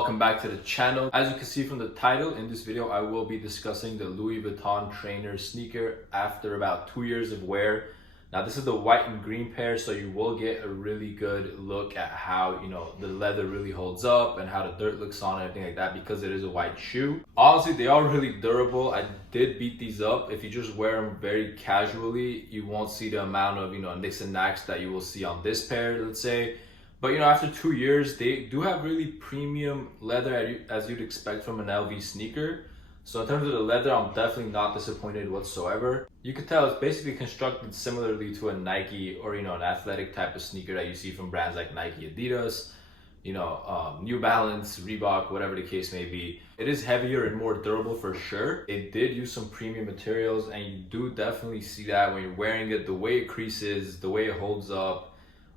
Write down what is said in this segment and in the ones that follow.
welcome back to the channel. As you can see from the title, in this video I will be discussing the Louis Vuitton trainer sneaker after about 2 years of wear. Now this is the white and green pair, so you will get a really good look at how the leather really holds up and how the dirt looks on and everything like that, because it is a white shoe. Honestly, they are really durable. I did beat these up. If you just wear them very casually, you won't see the amount of nicks and knacks that you will see on this pair, let's say. But after 2 years, they do have really premium leather as you'd expect from an LV sneaker. So in terms of the leather, I'm definitely not disappointed whatsoever. You can tell it's basically constructed similarly to a Nike or an athletic type of sneaker that you see from brands like Nike, Adidas, New Balance, Reebok, whatever the case may be. It is heavier and more durable for sure. It did use some premium materials, and you do definitely see that when you're wearing it, the way it creases, the way it holds up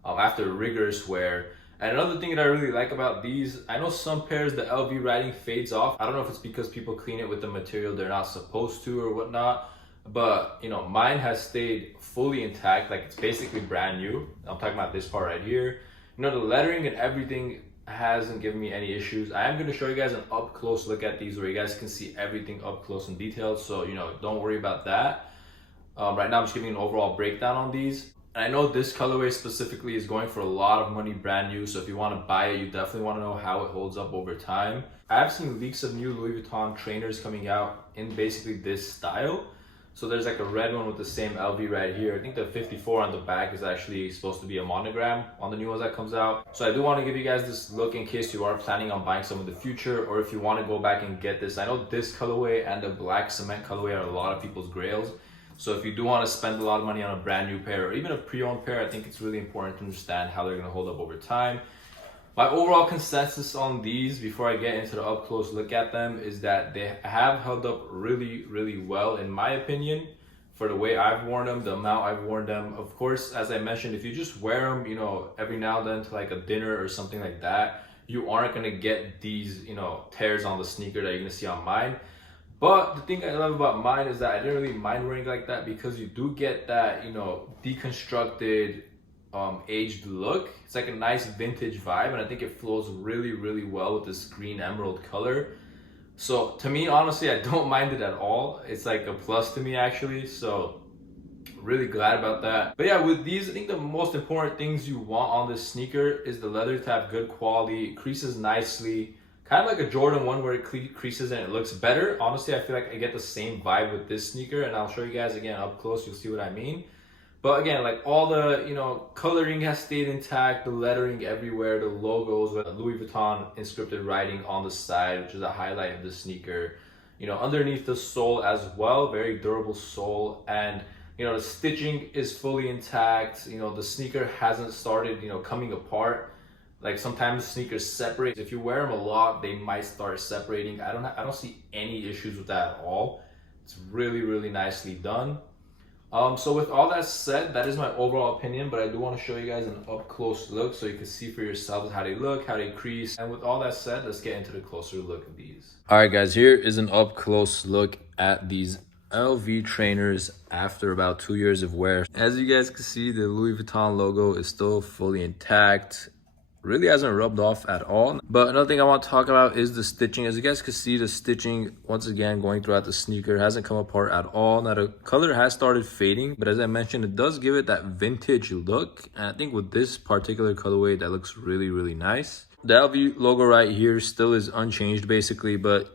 after rigorous wear. And another thing that I really like about these, I know some pairs the LV writing fades off. I don't know if it's because people clean it with the material they're not supposed to or whatnot, but mine has stayed fully intact. Like, it's basically brand new. I'm talking about this part right here. The lettering and everything hasn't given me any issues. I am going to show you guys an up close look at these where you guys can see everything up close and detailed, so don't worry about that. Right now I'm just giving an overall breakdown on these. And I know this colorway specifically is going for a lot of money brand new, so if you want to buy it, you definitely want to know how it holds up over time. I have seen leaks of new Louis Vuitton trainers coming out in basically this style. So there's like a red one with the same LV right here. I think the 54 on the back is actually supposed to be a monogram on the new ones that comes out. So I do want to give you guys this look in case you are planning on buying some in the future, or if you want to go back and get this. I know this colorway and the black cement colorway are a lot of people's grails. So if you do want to spend a lot of money on a brand new pair or even a pre-owned pair, I think it's really important to understand how they're going to hold up over time. My overall consensus on these, before I get into the up close look at them, is that they have held up really, really well in my opinion for the way I've worn them, the amount I've worn them. Of course, as I mentioned, if you just wear them, every now and then to like a dinner or something like that, you aren't going to get these, tears on the sneaker that you're going to see on mine. But the thing I love about mine is that I didn't really mind wearing like that, because you do get that, deconstructed, aged look. It's like a nice vintage vibe, and I think it flows really, really well with this green emerald color. So to me, honestly, I don't mind it at all. It's like a plus to me actually, so really glad about that. But yeah, with these, I think the most important things you want on this sneaker is the leather to have good quality. It creases nicely. Kind of like a Jordan 1 where it creases and it looks better. Honestly, I feel like I get the same vibe with this sneaker, and I'll show you guys again up close, you'll see what I mean. But again, like all the, coloring has stayed intact, the lettering everywhere, the logos with Louis Vuitton inscripted writing on the side, which is a highlight of the sneaker. Underneath the sole as well, very durable sole, and the stitching is fully intact. The sneaker hasn't started, coming apart. Like sometimes sneakers separate. If you wear them a lot, they might start separating. I don't see any issues with that at all. It's really, really nicely done. So with all that said, that is my overall opinion, but I do want to show you guys an up close look so you can see for yourselves how they look, how they crease. And with all that said, let's get into the closer look of these. All right, guys, here is an up close look at these LV trainers after about 2 years of wear. As you guys can see, the Louis Vuitton logo is still fully intact. Really hasn't rubbed off at all. But another thing I want to talk about is the stitching. As you guys can see, the stitching, once again, going throughout the sneaker, hasn't come apart at all. Now the color has started fading, but as I mentioned, it does give it that vintage look. And I think with this particular colorway, that looks really, really nice. The LV logo right here still is unchanged basically, but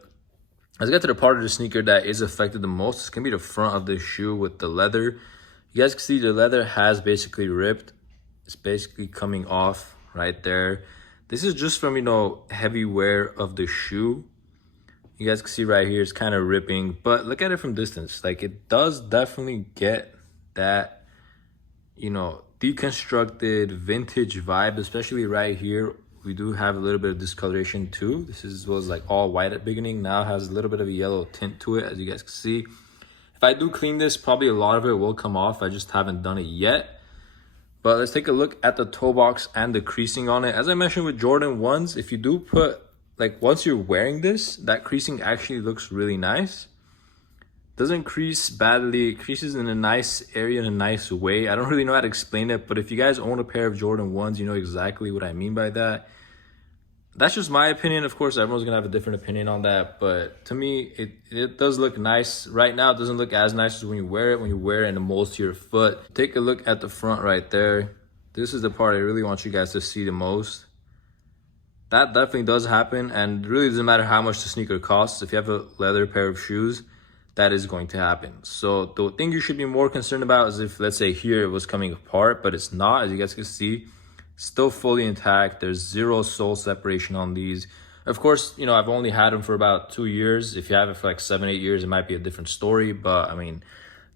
let's get to the part of the sneaker that is affected the most. It's gonna be the front of the shoe with the leather. You guys can see the leather has basically ripped. It's basically coming off right there. This is just from heavy wear of the shoe. You guys can see right here it's kind of ripping, but look at it from distance. Like, it does definitely get that deconstructed vintage vibe, especially right here. We do have a little bit of discoloration too. This was like all white at the beginning, now has a little bit of a yellow tint to it, as you guys can see. If I do clean this, probably a lot of it will come off. I just haven't done it yet. But let's take a look at the toe box and the creasing on it. As I mentioned with Jordan 1s, if you do put, like, once you're wearing this, that creasing actually looks really nice. Doesn't crease badly. It creases in a nice area, in a nice way. I don't really know how to explain it, but if you guys own a pair of Jordan 1s, you know exactly what I mean by that. That's just my opinion. Of course, everyone's gonna have a different opinion on that, but to me, it does look nice. Right now, it doesn't look as nice as when you wear it. When you wear it and it molds to your foot. Take a look at the front right there. This is the part I really want you guys to see the most. That definitely does happen, and it really doesn't matter how much the sneaker costs. If you have a leather pair of shoes, that is going to happen. So the thing you should be more concerned about is if, let's say here, it was coming apart, but it's not, as you guys can see, still fully intact. There's zero sole separation on these. Of course, you know, I've only had them for about 2 years. If you have it for like 7-8 years, it might be a different story, but I mean,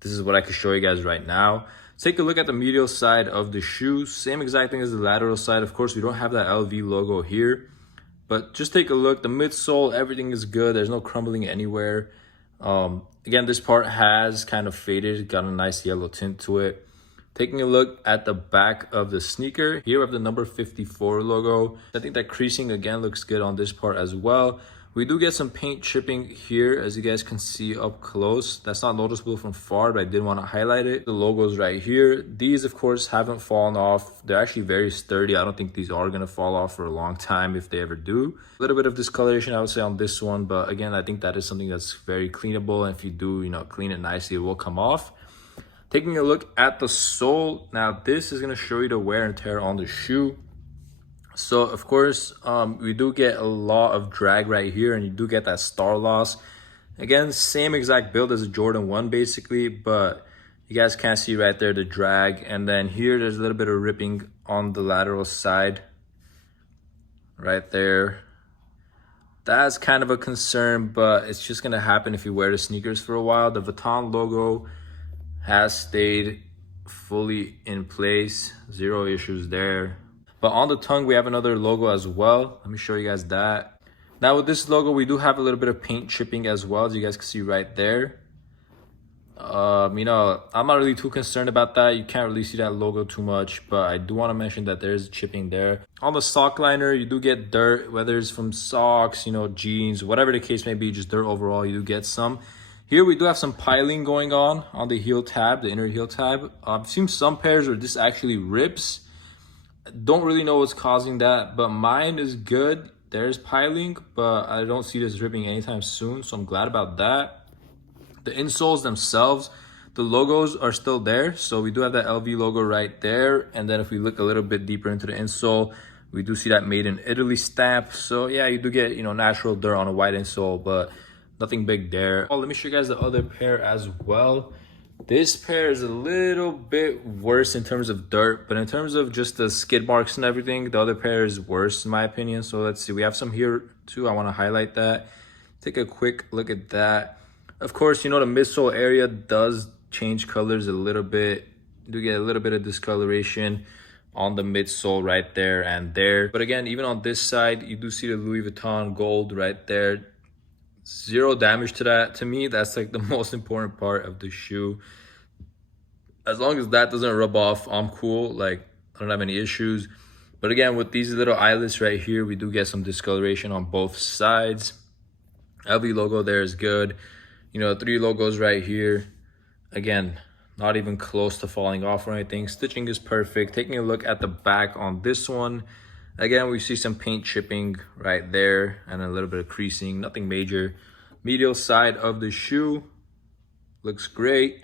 this is what I can show you guys right now. Take a look at the medial side of the shoe. Same exact thing as the lateral side. Of course, we don't have that LV logo here, but just take a look. The midsole, everything is good. There's no crumbling anywhere. Again, this part has kind of faded, got a nice yellow tint to it. Taking a look at the back of the sneaker, here we have the number 54 logo. I think that creasing again looks good on this part as well. We do get some paint chipping here, as you guys can see up close. That's not noticeable from far, but I did want to highlight it. The logo's right here. These, of course, haven't fallen off. They're actually very sturdy. I don't think these are going to fall off for a long time if they ever do. A little bit of discoloration, I would say, on this one, but again, I think that is something that's very cleanable. And if you do, you know, clean it nicely, it will come off. Taking a look at the sole, now this is going to show you the wear and tear on the shoe. So of course, we do get a lot of drag right here, and you do get that star loss. Again, same exact build as a Jordan 1 basically, but you guys can't see right there the drag. And then here, there's a little bit of ripping on the lateral side right there. That's kind of a concern, but it's just going to happen if you wear the sneakers for a while. The Vuitton logo has stayed fully in place, zero issues there. But on the tongue, we have another logo as well. Let me show you guys that. Now with this logo, we do have a little bit of paint chipping as well, as you guys can see right there. You know, I'm not really too concerned about that. You can't really see that logo too much, but I do want to mention that there is chipping there. On the sock liner, you do get dirt, whether it's from socks, you know, jeans, whatever the case may be, just dirt overall, you do get some. Here we do have some piling going on the heel tab, the inner heel tab. I've seen some pairs where this actually rips. Don't really know what's causing that, but mine is good. There's piling, but I don't see this ripping anytime soon, so I'm glad about that. The insoles themselves, the logos are still there, so we do have that LV logo right there. And then if we look a little bit deeper into the insole, we do see that made in Italy stamp. So yeah, you do get, you know, natural dirt on a white insole, but nothing big there. Oh, let me show you guys the other pair as well. This pair is a little bit worse in terms of dirt, but in terms of just the skid marks and everything, the other pair is worse in my opinion. So let's see, we have some here too. I want to highlight that. Take a quick look at that. Of course, you know, the midsole area does change colors a little bit. You do get a little bit of discoloration on the midsole right there and there. But again, even on this side, you do see the Louis Vuitton gold right there. Zero damage to that. To me, that's like the most important part of the shoe. As long as that doesn't rub off, I'm cool. Like, I don't have any issues. But again, with these little eyelets right here, we do get some discoloration on both sides. LV logo there is good. You know, 3 logos right here. Again, not even close to falling off or anything. Stitching is perfect. Taking a look at the back on this one. Again, we see some paint chipping right there and a little bit of creasing, nothing major. Medial side of the shoe looks great.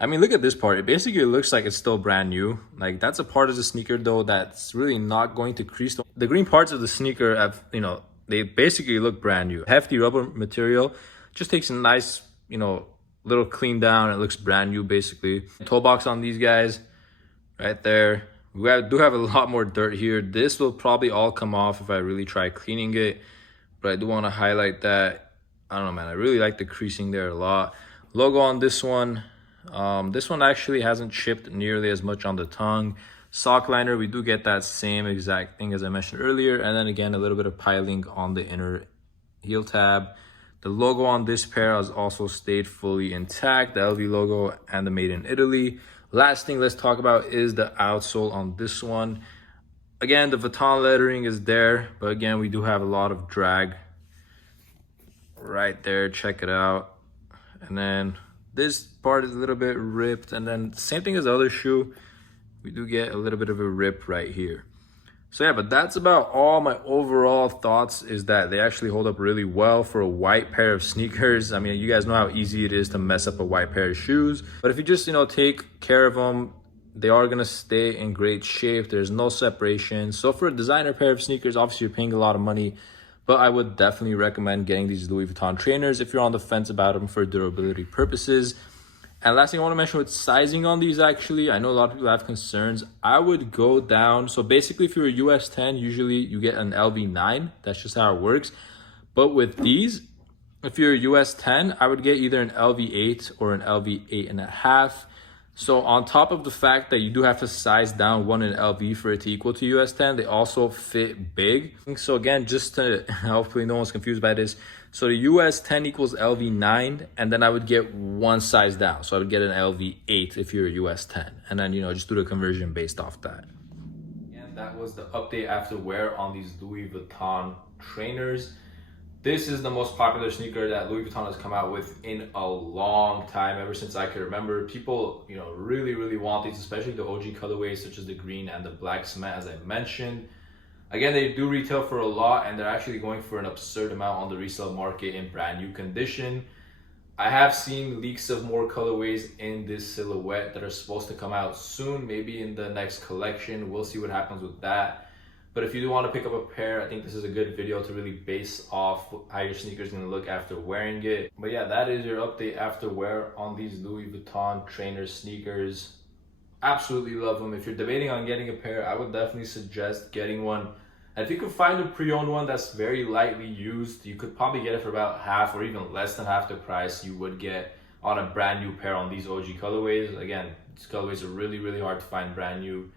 I mean, look at this part. It basically looks like it's still brand new. Like, that's a part of the sneaker though that's really not going to crease. The green parts of the sneaker have, you know, they basically look brand new. Hefty rubber material just takes a nice, you know, little clean down. It looks brand new basically. Toe box on these guys right there. We do have a lot more dirt here. This will probably all come off if I really try cleaning it, but I do want to highlight that. I don't know, man, I really like the creasing there a lot. Logo on this one actually hasn't chipped nearly as much on the tongue. Sock liner, we do get that same exact thing as I mentioned earlier, and then again a little bit of piling on the inner heel tab. The logo on this pair has also stayed fully intact, the LV logo and the Made in Italy. Last thing let's talk about is the outsole on this one. Again, the Vuitton lettering is there, but again, we do have a lot of drag right there. Check it out. And then this part is a little bit ripped, and then same thing as the other shoe, we do get a little bit of a rip right here. So yeah, but that's about all. My overall thoughts is that they actually hold up really well for a white pair of sneakers. I mean, you guys know how easy it is to mess up a white pair of shoes. But if you just, take care of them, they are gonna stay in great shape. There's no separation. So for a designer pair of sneakers, obviously you're paying a lot of money, but I would definitely recommend getting these Louis Vuitton trainers if you're on the fence about them for durability purposes. And last thing I want to mention with sizing on these, actually, I know a lot of people have concerns. I would go down. So basically, if you're a US 10, usually you get an LV9. That's just how it works. But with these, if you're a US 10, I would get either an LV8 or an LV8.5. So on top of the fact that you do have to size down one in LV for it to equal to US 10, they also fit big. So again, just to hopefully no one's confused by this. So the US 10 equals LV9, and then I would get one size down. So I would get an LV8 if you're a US 10. And then, just do the conversion based off that. And that was the update after wear on these Louis Vuitton trainers. This is the most popular sneaker that Louis Vuitton has come out with in a long time, ever since I can remember. People, really, really want these, especially the OG colorways such as the green and the black cement, as I mentioned. Again, they do retail for a lot, and they're actually going for an absurd amount on the resale market in brand new condition. I have seen leaks of more colorways in this silhouette that are supposed to come out soon, maybe in the next collection. We'll see what happens with that. But if you do want to pick up a pair, I think this is a good video to really base off how your sneaker is going to look after wearing it. But yeah, that is your update after wear on these Louis Vuitton trainer sneakers. Absolutely love them. If you're debating on getting a pair, I would definitely suggest getting one. And if you could find a pre-owned one that's very lightly used, you could probably get it for about half or even less than half the price you would get on a brand new pair on these OG colorways. Again, these colorways are really, really hard to find brand new.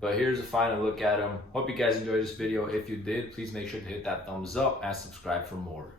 But here's a final look at them. Hope you guys enjoyed this video. If you did, please make sure to hit that thumbs up and subscribe for more.